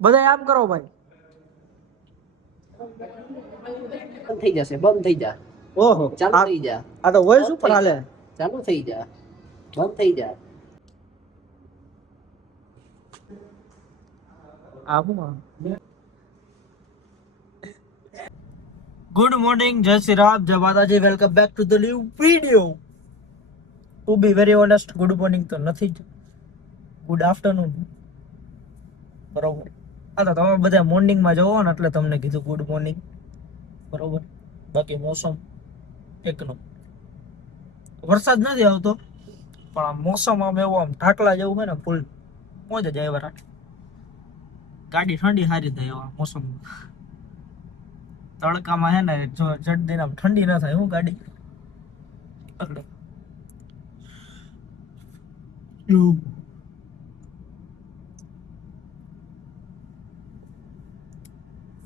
બધા આમ કરો ભાઈ. બંધ થઈ જશે, બંધ થઈ જા. ઓહો, ચાલુ થઈ જા. આ તો વોઇસ ઉપર હાલે. ચાલુ થઈ જા, બંધ થઈ જા. ગુડ મોર્નિંગ, જય શ્રી રામ, જય માતાજી. Welcome back to the new video. To be very honest, good morning તો નથી જ, ગુડ આફ્ટરનૂન. બરોબર. આ તો તમે બધા મોર્નિંગમાં જવો ને એટલે તમને કીધું ગુડ મોર્નિંગ. બરોબર. બાકી મોસમ એકનો વરસાદ નથી આવતો, પણ આ મોસમ આમ એવું આમ ઢાકલા જેવું હોય ને, ફૂલ મોજ જ આવ્યા રાખે. ગાડી ઠંડી સારી થાય એવા મોસમ. તડકામાં હે ને જો જડદીને આમ ઠંડી ના થાય હું ગાડી એટલે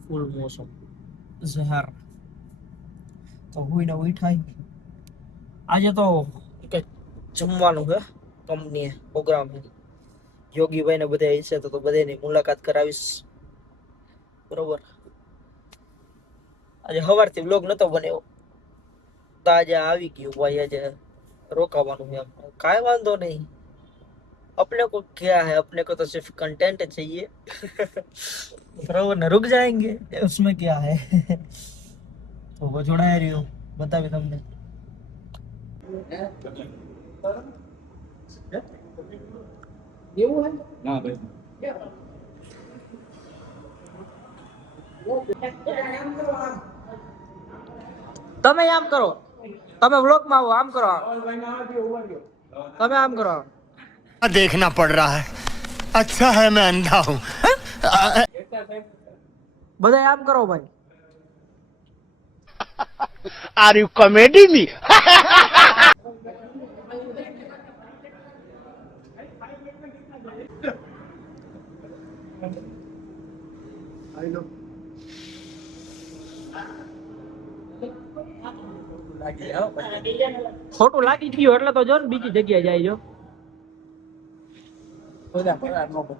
ફૂલ મોસમ ઝહર. તો હોય ને ઉઠાય. આજે તો કે જમવાનું છે, કંપની પ્રોગ્રામ છે, યોગીભાઈ ને બધા છે, તો બધાની મુલાકાત કરાવીશ. બરોબર. આજે સવારથી બ્લોગ નતો બન્યો, તો આજે આવી ગયું ભાઈ. આજે રોકાવાનું છે, કાંઈ વાંધો નહીં. अपने को क्या है, अपने को तो सिर्फ कंटेंट चाहिए. बराबर ना, रुक जाएंगे उसमें क्या है. तो वो जोड़ा रही हो बतावे तुमने. એવું હે ના ભાઈ, તમે આમ કરો, તમે વ્લોગ માં આવો, આમ કરો, તમે આમ કરો. देखना पड़ रहा है, अच्छा है मैं अंधा हूँ. બધા આમ કરો ભાઈ. Are you comedy me? ખોટું લાગી ગયું એટલે તો જો ને બીજી જગ્યાએ જાય જો.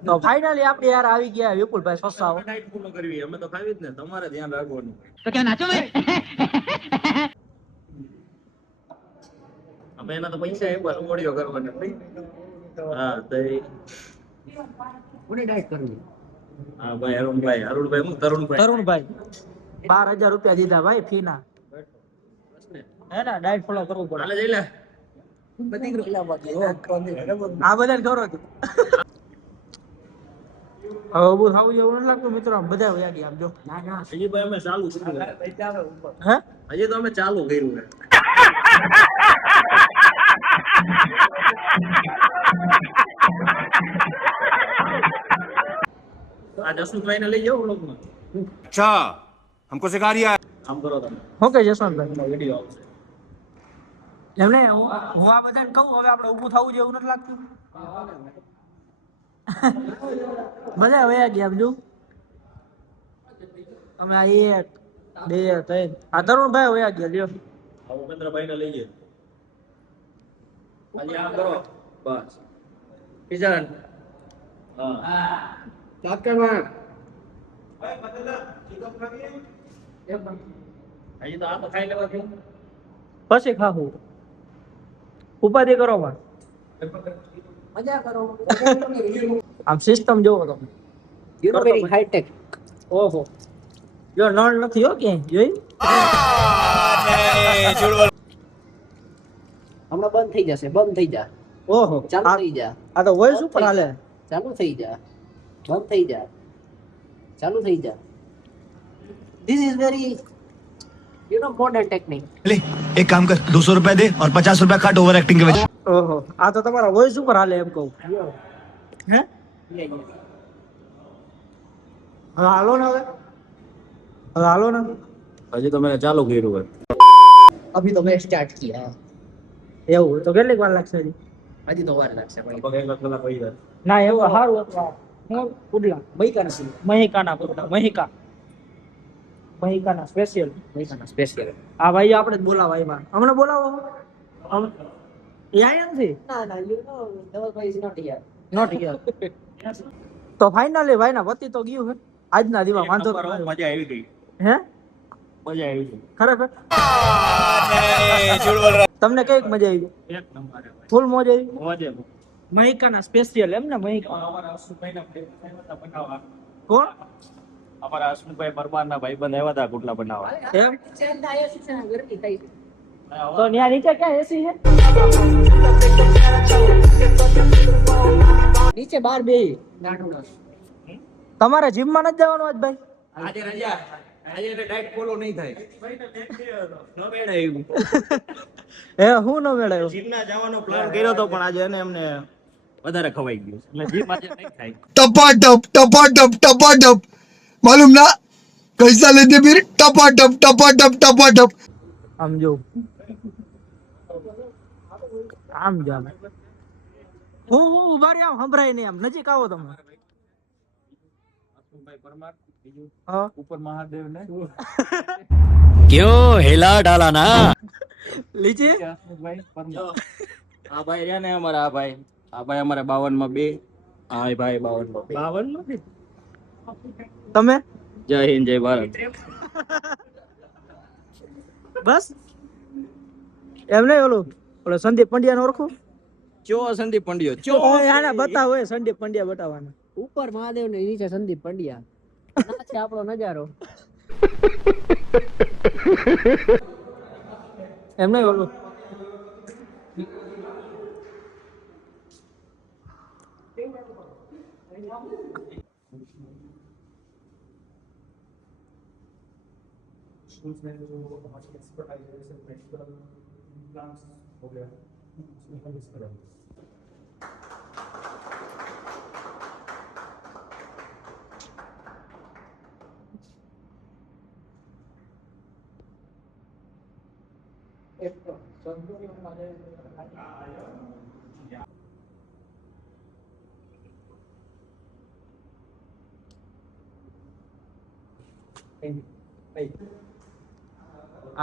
તો ફાઇનલી આપણે યાર આવી ગયા વિપુલભાઈ સસ્તા. નાઈટ પૂરો કરવી, અમે તો ખાવી જ ને, તમારે ધ્યાન રાખવાનું. तो क्या नाचो मैं? અમે એના તો પૈસા એકવાર ઉમળ્યો કરવાનો. હા તો કોની ડાયટ કરવી? હા ભાઈ, અરુણભાઈ હું તરુણભાઈ 12,000 રૂપિયા દીધા ભાઈ ફી ના. હે ને ડાયટ ફોલો કરવું પડે. હાલે જઈ લે. આ બધા ખબર હતું. હવે ઉભું થવું જેવું નથી લાગતું મિત્રો. આમ બધા વયા ગયા આમ જો. હજી ભાઈ અમે ચાલુ કર્યું. હે હજી તો અમે ચાલુ કર્યું છે. આ જસુભાઈ ને લઈ જાઓ વ્લોગમાં. अच्छा, हमको सिखा रिया है. આમ કરો તમે, ઓકે જસવંતભાઈ. વિડીયો આવશે. એમને હું આ બધાને કહું હવે આપણે ઊભું થવું જેવું નથી લાગતું. બધા વયા ગયા આમ જો. અમે આ 1 2 3 આ તરુણભાઈ વયા ગયા લ્યો. આ ઉપેન્દ્રભાઈ ને લઈ જઈએ. હજી આમ કરો બસ. કિશન હા તાત્કાલિક હજી તો આ તો ખાઈ લેવા થયું. પછી ખાવું. ઉપાધિ કરો માં. મજા કરો. આમ સિસ્ટમ જોવો તમે. You know very high tech. ઓહો જો નળ નથી હો ક્યાંય જોઈ. હમણાં બંધ થઈ જશે, બંધ થઈ જા. ઓહો ચાલુ થઈ જા. આ તો વોઇસ ઉપર હાલે. ચાલુ થઈ જા, બંધ થઈ જા, ચાલુ થઈ જા. This is very, you know, modern technique. ले एक काम कर, 200 रुपए दे और 50 रुपए काट ओवर एक्टिंग के वजह. ઓહો આ તો તમારા વોઇસ ઉપર હાલે એમ કહું. હે હવે હાલો ને, હવે હાલો ને. હજી તો મેં ચાલુ કર્યું હોય. अभी तो मैं स्टार्ट किया है. એવું તો કેટલીક વાર લાગશે હજી? હજી તો વાર લાગશે ભાઈ. પગ એક કલાક પડી જાય. ના એવું સારું હતું. હું પુડલા મૈકાના સીન, મહિકાના પુડલા મહિકાના સ્પેશિયલ. મૈકાના સ્પેશિયલ. આ ભાઈ આપણે જ બોલાવા એમાં હમણાં બોલાવો. એ આયા નથી. ના ના, you know, Dhavalbhai is not here. Not here. તો ફાઇનલી ભાઈ ના પતિ તો ગયું હે આજના દીવા વાંધો તો મજા નથી. આવી ગઈ, હે મજા આવી ગઈ. ખરેખર તમને કઈક મજા આવી ગઈ? એક નંબર હે ભાઈ. ફૂલ મોજ આવી? મોજે. મહિકાના સ્પેશિયલ એમ ને મહિકા અમારા હસમુભાઈના ભાઈબંધ બનાવવા. કોણ અમારા હસમુભાઈ પરમારના ભાઈબંધ આવ્યા હતા ગુટલા બનાવવા. એમ ચેન થાય છે ને ગરમી થાય છે. તો ત્યાં નીચે ક્યાં એસી છે? નીચે બાર બે નાટુડા. તમારે જીમમાં નથી જવાનું આજ ભાઈ? આજે રજા, આજે ડાયટ ફોલો નહીં થાય. ન મેળે એવું. હે હું ન મેળવ્યો? જીમના જવાનો પ્લાન કર્યો હતો પણ આજે એને એમને વધારે ખવાઈ ગયું છે. એટલે જીમ આજે નહીં થાય. टपाटप टपाटप टपाटप मालूम ना कैसा लेते फिर टपाटप टपाटप टपाटप આમ જો આમ જામ હું ઉભા રહ્યા આમ સંભળાય નહીં આમ નજીક આવો તમે. હસમુભાઈ પરમાર, બીજું હા ઉપર મહાદેવ ને क्यों हिला डाला ना લીચે હસમુભાઈ પરમાર. આ ભાઈ રહ્યા ને અમારા આ ભાઈ અમારે 52 માં 2, આ ભાઈ 52 માં 2. તમે જય હિન્દ જય ભારત. બસ એમ નહીં ઓલો સંદીપ પંડ્યા નો ઓળખો? ચો સંદીપ પંડ્યો ચો. આના બતાવો એ સંદીપ પંડ્યા બતાવવાના. ઉપર મહાદેવ ને નીચે સંદીપ પંડ્યા. આ છે આપણો નજારો. એમ નહીં ઓલું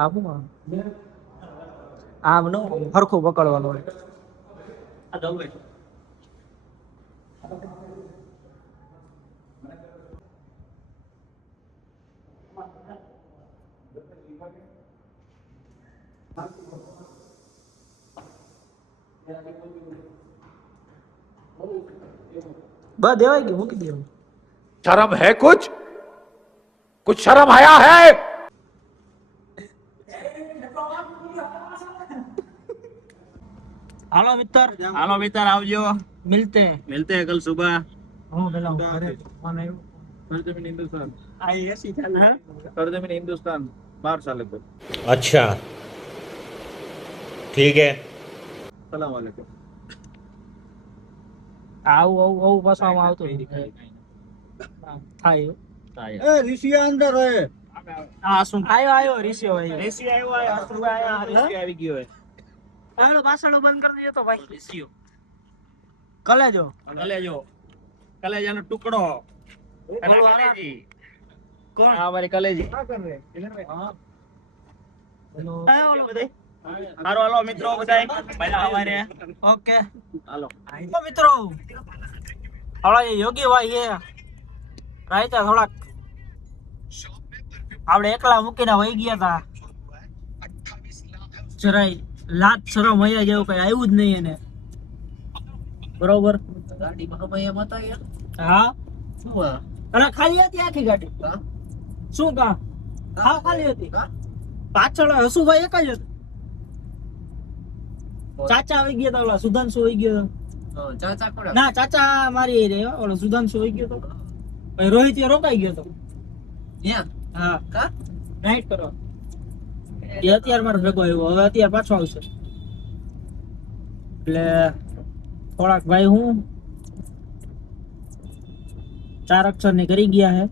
આમ આમ નો હરખું પકડવાનું હોય. આ દવે બસ દેવાય ગયું મૂકી દેવું. शर्म है कुछ शर्म आया है હાલો મિત્ર હાલો મિત્ર આવજો. મિલતે हैं. મિલતે हैं कल सुबह. હું પેલા ઘરે ફોન આવ્યો. सरजमीन हिंदुस्तान, આ એસી ચાલે હે? सरजमीन हिंदुस्तान 12 साल को. अच्छा ठीक है सलाम वालेकुम. આવું પાછું આમાં આવતું થાય. ए ऋषि अंदर है. આ શું આયો રિશિયો આયો. ऋषि आयो है, हसमुभाई आया, ऋषि આવી ગયો है. આલો પાછળ બંધ કરી દેજો તો ભાઈ. રિશિયો કલેજો કલેજાનો ટુકડો. અને બોલો, કલેજી. કોણ આ અમારી કલેજી. આયો ઓલો બધે. હારો હાલો મિત્રો બધાય પહેલા અમારે ઓકે હાલો. તો મિત્રો હળા એ યોગી ભાઈ એ રાયતા થોડાક આપણે એકલા મૂકીને વહી ગયા હતા. જરાય લાત શરમ હૈયા જેવું કઈ આવ્યું જ નહીં એને. બરોબર ગાડીમાં અમે એમ હતા યાર. હા શું આ? અને ખાલી હતી આખી ગાડી. હા? શું કા હા ખાલી હતી. પાછળ હસુભાઈ એક જ હતો. ચાચા આવી ગયા હતા. ઓલા સુધાંશુ આવી ગયો હતો. ચાચા કોણ? ના ચાચા મારી રે ઓલો સુધાંશુ આવી ગયો હતો. પછી રોહિત એ રોકાઈ ગયો હતો. ત્યાં? હા કા? નાઈટ કરવા. એ અત્યારે મારો ભેગો આવ્યો. હવે અત્યારે પાછો આવશે. એટલે થોડાક ભાઈ હું 4 અક્ષર ની કરી ગયા હે.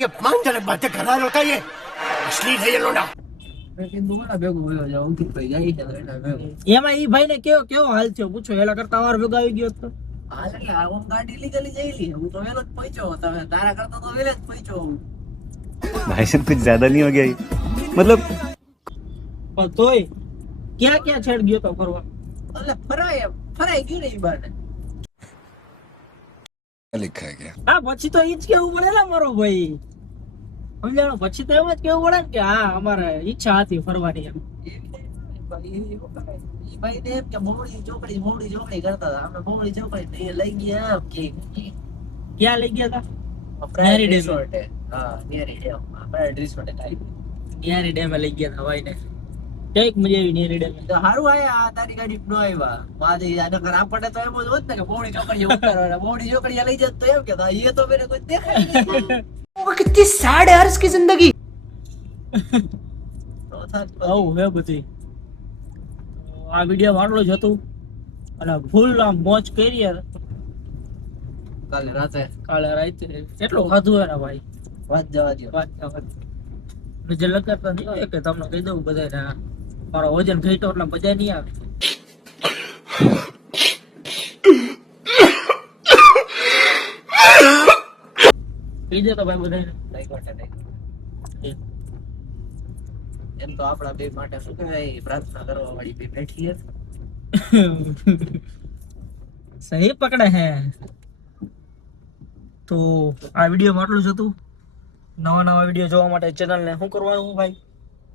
ये मान जाने बातें करना होता है ये असली है ये लोना મેં કીધું કોના ભેગું વયો જાઉં? અંકિતભાઈ જાય છે એના ભેગું. એમાં ઈ ભાઈ ને કેવો હાલ થયો પૂછો. એલા કરતા અમારો ભેગો આવી ગયો હતો. હાલ એટલે આમ ગાડી લીગલી જઈલી. હું તો વહેલો જ પહોંચ્યો. તમે તારા કરતા તો વહેલો જ પહોંચ્યો હું. भाई साहब कुछ ज्यादा नहीं हो गया ये? मतलब પણ તોય ક્યાં છેડ ગયો તો ફરવા. એટલે ફરાઈ ગયું ને ઈ બાને. लिखा है क्या? હા પછી તો ઈ જ કેવું પડે ને મારો ભાઈ, સમજાણો? પછી તો એમ જ કેવું પડે ને કે હા અમારે ઈચ્છા હતી ફરવાની એમ. ઈ ભાઈ ને એમ કે મોવડી ચોકડી કરતા હતા. અમે મોવડી ચોકડી લઈ ગયા કે ક્યાં લઈ ગયા હતા? ન્યારી resort હે. હા, ન્યારી ડેમ. આપણે resort હે કાંઈ. ન્યારી ડેમે લઈ ગયા હતા ભાઈ ને. કઈક મજા આવી ન્યારી ડેમે. તો હારું આયા આ તારી ગાડી નો આવ્યા. મારી નકર આપણને તો એમ જ હોત ને કે મોવડી ચોકડીએ ઉતારવાના. મોવડી ચોકડીએ લઈ જત તો એમ કે એ તો મેરે કોઈ દેખાય નહીં. कितनी सैड है यार इसकी जिंदगी। તો થાત તો. આવું હે બધી. તો આ વિડીયો આટલું જ હતું અને ફૂલ આમ મોજ કરી યાર. કાલે રાતે કાલે રાતે કેટલું ખાધું હે ને ભાઈ, વાત જવા દ્યો. વાત ના વાત. જે લગાડતા નહીં હોય કે તમને કહી દઉં બધાને, મારો વજન ઘટ્યો એટલે મજા નહીં આવે. કહી દે તો ભાઈ બધાને. નહીં ઘટે, નહીં ઘટે. એમ તો આપણા બે માટે શું કહેવાય, પ્રાર્થના કરવા વાળી બે બેઠી હે. સહી પકડે હે. તો આ વિડીયોમાં આટલું જ હતું. નવા વિડીયો જોવા માટે ચેનલને શું કરવાનું ભાઈ?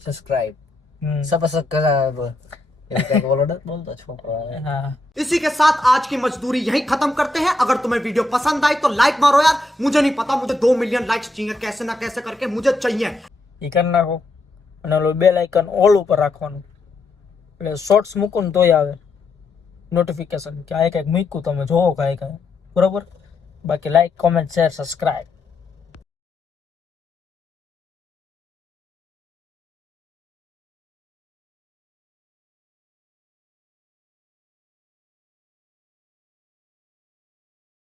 સબસ્ક્રાઇબ હમ. સબસ્ક્રાઇબ એમ કંઈક બોલો ને, બોલતો છોકરો આવે. હા. इसी के साथ आज की मजदूरी यहीं खत्म करते हैं। अगर तुम्हें वीडियो पसंद आई तो लाइक मारो यार। मुझे नहीं पता, मुझे 2 मिलियन लाइक्स चाहिए, कैसे ना कैसे करके मुझे चाहिए। એ કરી નાખો અને ઓલું બેલ આઇકન ઓલ ઉપર રાખવાનું, એટલે શોર્ટ્સ મૂકું ને તોય આવે નોટિફિકેશન કે આ કંઈક મૂક્યું તમે જોવો કાંઈ બરોબર. બાકી લાઈક, કોમેન્ટ, શેર, સબસ્ક્રાઇબ.